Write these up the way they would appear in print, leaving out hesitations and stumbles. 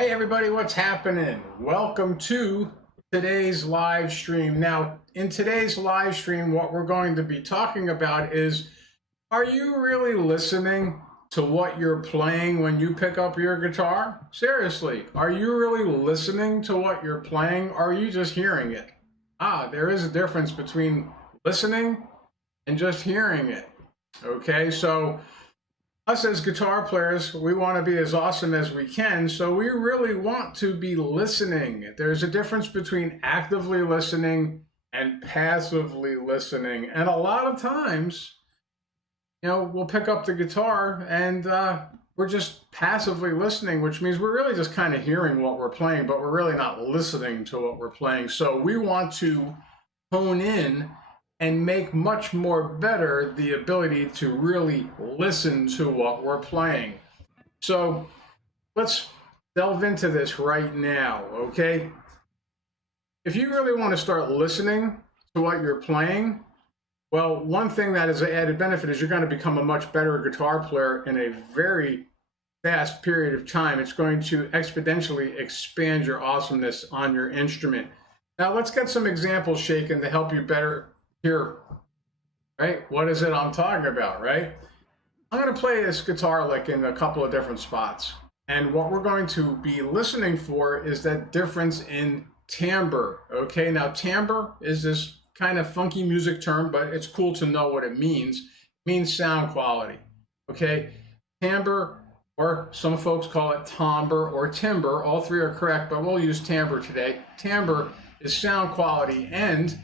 Hey everybody, what's happening? Welcome to today's live stream. Now, in today's live stream, what we're going to be talking about is, are you really listening to what you're playing when you pick up your guitar? Seriously, are you really listening to what you're playing? Or are you just hearing it? There is a difference between listening and just hearing it. Okay, so us as guitar players, we want to be as awesome as we can, so we really want to be listening. There's a difference between actively listening and passively listening. And a lot of times, we'll pick up the guitar and we're just passively listening, which means we're really just kind of hearing what we're playing, but we're really not listening to what we're playing. So we want to hone in and make much more better the ability to really listen to what we're playing. So let's delve into this right now, okay? If you really want to start listening to what you're playing, well, one thing that is an added benefit is you're going to become a much better guitar player in a very fast period of time. It's going to exponentially expand your awesomeness on your instrument. Now let's get some examples shaken to help you better hear, right? What is it I'm talking about, right? I'm going to play this guitar lick in a couple of different spots. And what we're going to be listening for is that difference in timbre, okay? Now, timbre is this kind of funky music term, but it's cool to know what it means. It means sound quality, okay? Timbre, or some folks call it timbre or timbre. All three are correct, but we'll use timbre today. Timbre is sound quality, and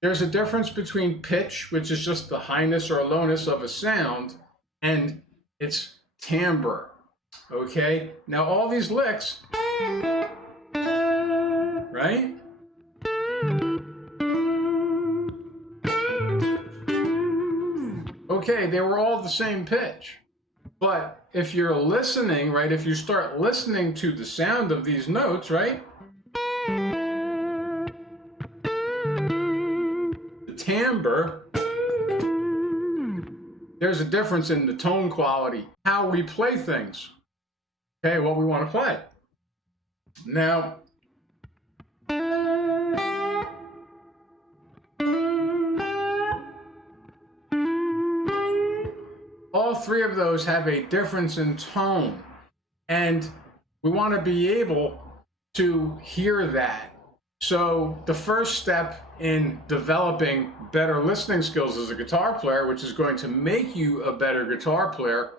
there's a difference between pitch, which is just the highness or lowness of a sound, and its timbre, okay? Now all these licks, right? Okay, they were all the same pitch. But if you're listening, right, if you start listening to the sound of these notes, right? Timbre, there's a difference in the tone quality, how we play things, okay, what we want to play. Now, all three of those have a difference in tone, and we want to be able to hear that. So the first step in developing better listening skills as a guitar player, which is going to make you a better guitar player,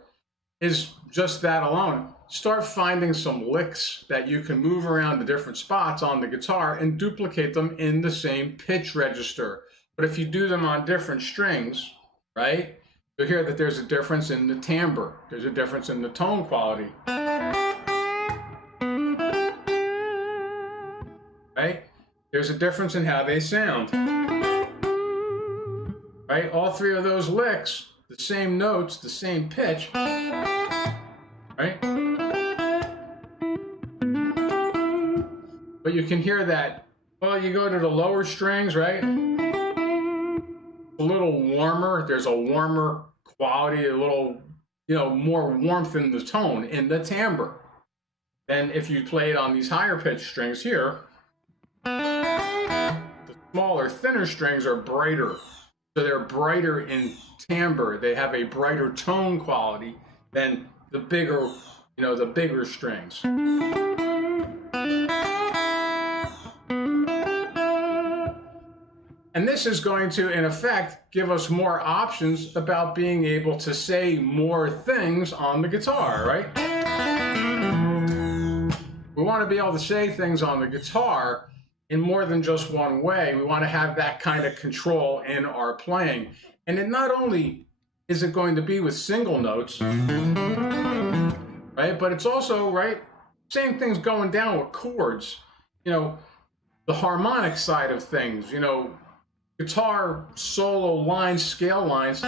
is just that alone. Start finding some licks that you can move around to different spots on the guitar and duplicate them in the same pitch register. But if you do them on different strings, right, you'll hear that there's a difference in the timbre. There's a difference in the tone quality. Right? There's a difference in how they sound. Right? All three of those licks, the same notes, the same pitch. Right? But you can hear that, well, you go to the lower strings, right? A little warmer. There's a warmer quality, a little, more warmth in the tone, in the timbre, than if you played on these higher pitched strings here. The smaller, thinner strings are brighter. So they're brighter in timbre. They have a brighter tone quality than the bigger, the bigger strings. And this is going to, in effect, give us more options about being able to say more things on the guitar, right? We want to be able to say things on the guitar in more than just one way. We want to have that kind of control in our playing. And it not only is it going to be with single notes, right? But it's also, right, same thing's going down with chords. The harmonic side of things, guitar solo lines, scale lines,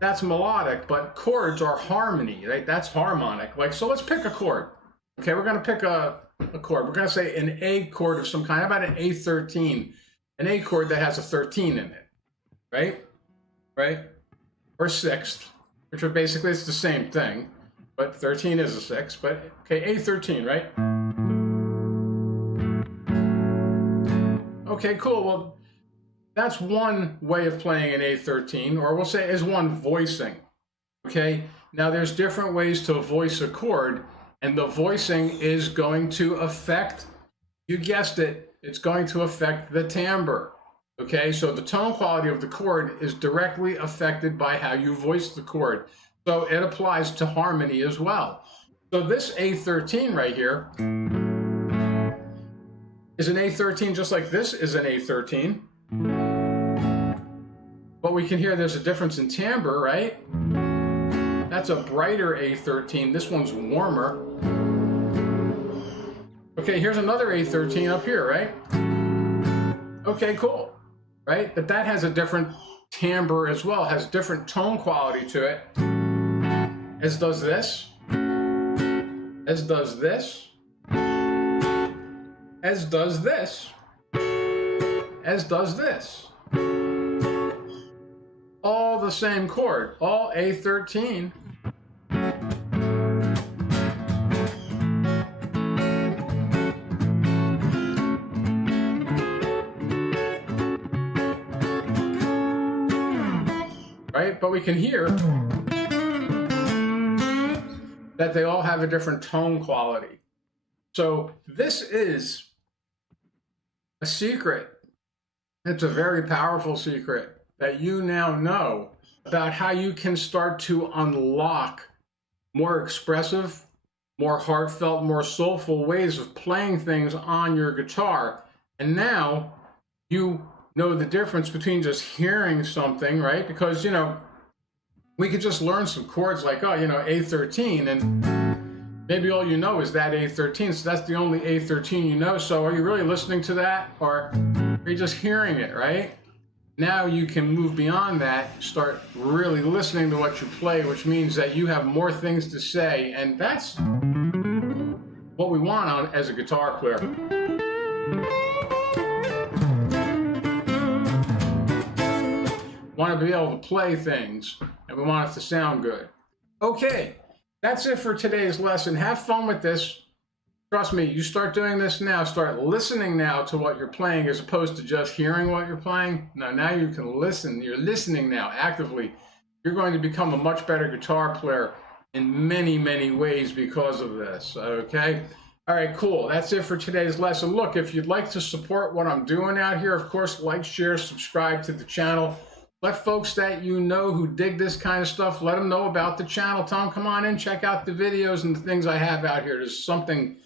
that's melodic, but chords are harmony, right? That's harmonic. So let's pick a chord. Okay, we're going to pick a chord. We're going to say an A chord of some kind. How about an A13? An A chord that has a 13 in it, right? Or sixth, which are basically, it's the same thing. but 13 is a 6, but okay, A13, right? Okay, cool. Well, that's one way of playing an A13, or we'll say is one voicing. Okay, now there's different ways to voice a chord, and the voicing is going to affect, you guessed it, it's going to affect the timbre. Okay, so the tone quality of the chord is directly affected by how you voice the chord. So it applies to harmony as well. So this A13 right here is an A13 just like this is an A13. But we can hear there's a difference in timbre, right? That's a brighter A13. This one's warmer. Okay, here's another A13 up here, right? Okay, cool. Right? But that has a different timbre as well, has different tone quality to it. As does this. As does this. As does this. As does this. All the same chord, all A13. Right? But we can hear that they all have a different tone quality. So this is a secret. It's a very powerful secret that you now know about how you can start to unlock more expressive, more heartfelt, more soulful ways of playing things on your guitar. And now you know the difference between just hearing something, right? Because, you know, we could just learn some chords like, oh, you know, A13, and maybe all you know is that A13, so that's the only A13 you know. So are you really listening to that, or are you just hearing it, right? Now you can move beyond that, start really listening to what you play, which means that you have more things to say, and that's what we want as a guitar player. Want to be able to play things, and we want it to sound good. Okay, that's it for today's lesson. Have fun with this. Trust me, you start doing this now, start listening now to what you're playing as opposed to just hearing what you're playing. Now you can listen. You're listening now actively. You're going to become a much better guitar player in many, many ways because of this, okay? All right, cool. That's it for today's lesson. Look, if you'd like to support what I'm doing out here, of course, like, share, subscribe to the channel. Let folks that you know who dig this kind of stuff, let them know about the channel. Tell them, come on in, check out the videos and the things I have out here. There's something,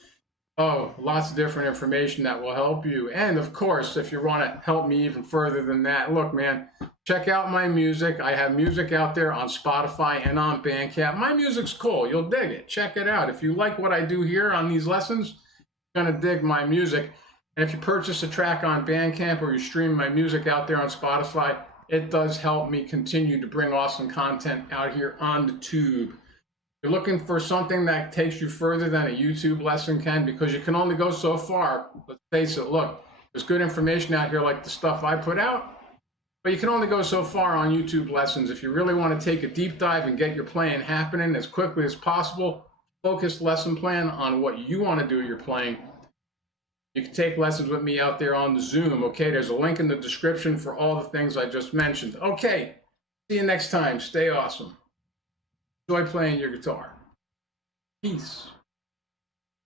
lots of different information that will help you. And of course, if you want to help me even further than that, look, man, check out my music. I have music out there on Spotify and on Bandcamp. My music's cool. You'll dig it. Check it out. If you like what I do here on these lessons, you're going to dig my music. And if you purchase a track on Bandcamp or you stream my music out there on Spotify, it does help me continue to bring awesome content out here on the tube. You're looking for something that takes you further than a YouTube lesson can, because you can only go so far. Let's face it, look, there's good information out here like the stuff I put out, but you can only go so far on YouTube lessons. If you really want to take a deep dive and get your playing happening as quickly as possible, focused lesson plan on what you want to do your playing, you can take lessons with me out there on the Zoom, okay? There's a link in the description for all the things I just mentioned. Okay, see you next time. Stay awesome. Enjoy playing your guitar. Peace.